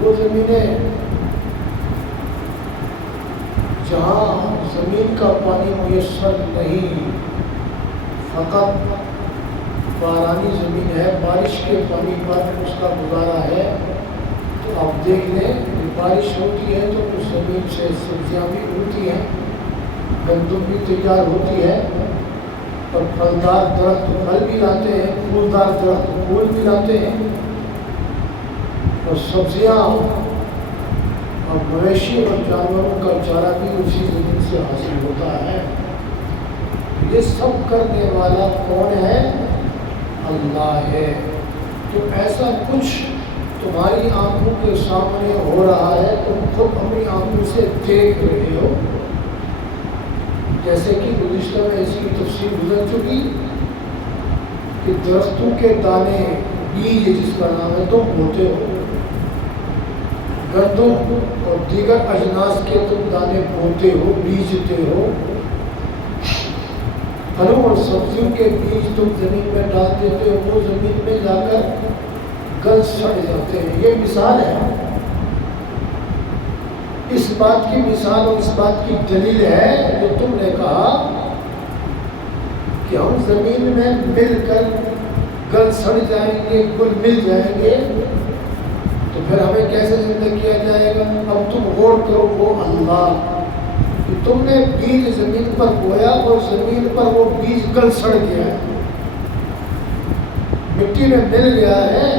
وہ زمینیں جہاں زمین کا پانی میسر نہیں، فقط بارانی زمین ہے، بارش کے پانی پر اس کا گزارا ہے، تو آپ دیکھ لیں بارش ہوتی ہے تو اس زمین سے سبزیاں بھی اگتی ہیں، گندم بھی تیار ہوتی ہے، اور پھلدار درخت پھل بھی لاتے ہیں، پھولدار درخت پھول بھی لاتے ہیں، اور سبزیاں اور مویشی اور جانوروں کا چارہ بھی اسی زمین سے حاصل ہوتا ہے۔ یہ سب کرنے والا کون ہے؟ اللہ ہے۔ تو ایسا کچھ تمہاری آنکھوں کے سامنے ہو رہا ہے، تم خود اپنی آنکھوں سے دیکھ رہے ہو، جیسے کہ گزشتہ میں ایسی تفصیل گزر چکی کہ درختوں کے دانے، بیج جس کا نام ہے، تم بوتے ہو، گندم اور دیگر اجناس کے تم دانے بوتے ہو، بیجتے ہو، پھلوں اور سبزیوں کے بیج تم زمین میں ڈال دیتے ہو، وہ زمین میں جا کر گل سڑ جاتے ہیں۔ یہ مثال ہے، اس بات کی مثال اور اس بات کی دلیل ہے جو تم نے کہا کہ ہم زمین میں مل کر گل سڑ جائیں گے، گل مل جائیں گے، تو پھر ہمیں کیسے زندہ کیا جائے گا؟ اب تم غور کرو، وہ اللہ کہ تم نے بیج زمین پر بویا اور زمین پر وہ بیج گل سڑ گیا ہے، مٹی میں مل گیا ہے،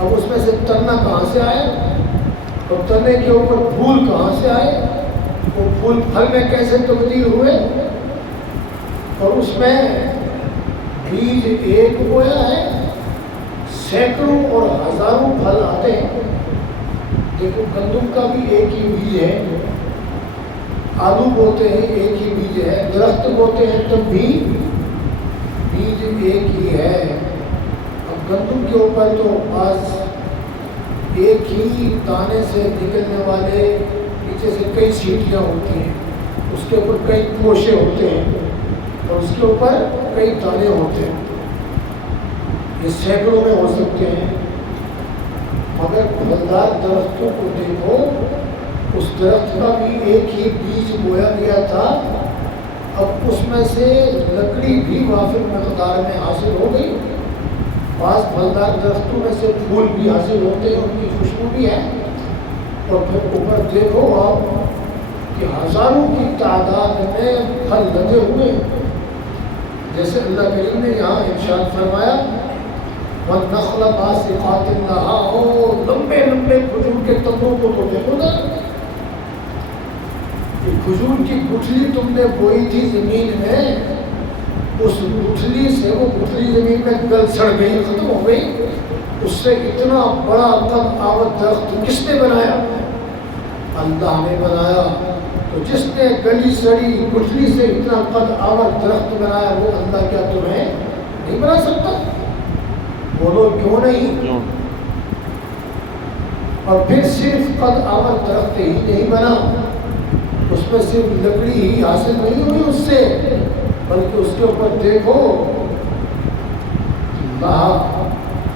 اب اس میں سے تنا کہاں سے آئے اور تنے کے اوپر پھول کہاں سے آئے، وہ پھول پھل میں کیسے تبدیل ہوئے، اور اس میں بیج ایک بویا ہے، سینکڑوں اور ہزاروں پھل آتے ہیں۔ دیکھو گندم کا بھی ایک ہی بیج ہے، آلو بوتے ہیں ایک ہی بیج ہے، درخت بوتے ہیں تب بھی بیج ایک ہی ہے۔ اب گندم کے اوپر تو بعض ایک ہی دانے سے نکلنے والے نیچے سے کئی سیٹیاں ہوتی ہیں، اس کے اوپر کئی پوشے ہوتے ہیں اور اس کے اوپر کئی دانے ہوتے ہیں، یہ سینکڑوں میں ہو سکتے ہیں، مگر پھلدار درختوں کو دیکھو، اس درخت کا بھی ایک ہی بیج بویا گیا تھا، اب اس میں سے لکڑی بھی وافر مقدار میں حاصل ہو گئی، بعض پھلدار درختوں میں سے پھول بھی حاصل ہوتے ہیں، ان کی خوشبو بھی ہے، اور پھر اوپر دیکھو آپ کہ ہزاروں کی تعداد میں پھل لگے ہوئے ہیں، جیسے اللہ کریم نے یہاں ارشاد فرمایا وَالنَّخْلَ بَاسِقَاتٍ لَهَا، او لمبے لمبے کھجور کے تنوں کو تو دیکھو نا، کہ کھجور کی گٹھلی تم نے بوئی تھی زمین میں، اس گٹھلی سے وہ گٹھلی زمین میں گل سڑ گئی، ختم ہو گئی، اس سے اتنا بڑا قد آمد درخت کس نے بنایا؟ اللہ نے بنایا۔ تو جس نے گلی سڑی گٹھلی سے اتنا قد آمد درخت بنایا، وہ اللہ کیا تمہیں نہیں بنا سکتا؟ بولو کیوں نہیں؟ اور پھر صرف قد آمد درخت ہی نہیں بنا، اس میں صرف لکڑی ہی حاصل نہیں ہوئی اس سے، بلکہ اس کے اوپر دیکھو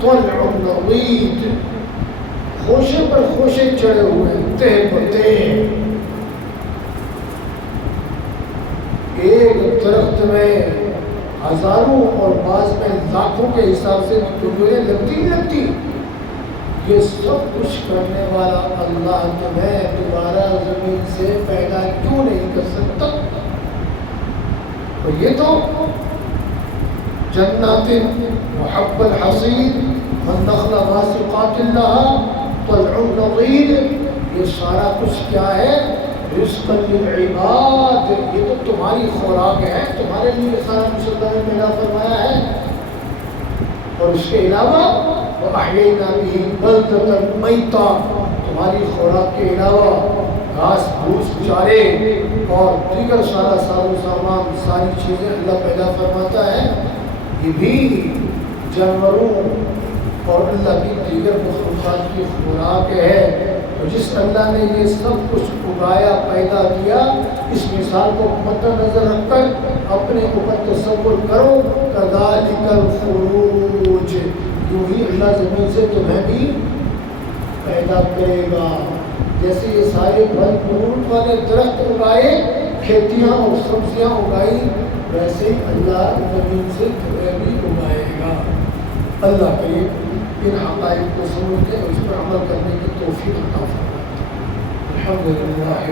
طلع نضید، خوشے پر خوشے چڑھے ہوئے، تہ پتے، ایک درخت میں ہزاروں اور بعض میں لاکھوں کے حساب سے کھجوریں لگتی نہیں لگتی۔ یہ سب کچھ کرنے والا اللہ تمہیں دوبارہ زمین سے پیدا کیوں نہیں کر سکتا؟ اور یہ تو جنات وحب الحصید والنخل باسقات لها طلع نضید، یہ سارا کچھ کیا ہے؟ رزق للعباد، یہ تو تمہاری خوراک ہے، تمہارے لیے سارا کچھ اللہ نے پیدا فرمایا ہے۔ اور اس کے علاوہ وَأَحْيَيْنَا بِهِ بَلْدَةً مَيْتًا، تمہاری خوراک کے علاوہ گھاس پھوس چارے اور دیگر سارا ساز و سامان، ساری چیزیں اللہ پیدا فرماتا ہے، یہ بھی جانوروں اور اللہ کی دیگر مخلوقات کی خوراک ہے۔ تو جس اللہ نے یہ سب کچھ اگایا پیدا کیا، اس مثال کو مد نظر رکھ کر اپنے اوپر تصور کرو، کذالک الخروج، یوں ہی اللہ زمین سے تمہیں بھی پیدا پیدا کرے گا. جیسے یہ سارے پھل فروٹ والے درخت اگائے، کھیتیاں اور سبزیاں اگائی، ویسے ہی اللہ زمین سے تمہیں بھی اگائے گا. اللہ کرے ان حقائق کو سمجھتے اور اس پر عمل کرنے کی توفیق عطا فرمائے. الحمدللہ.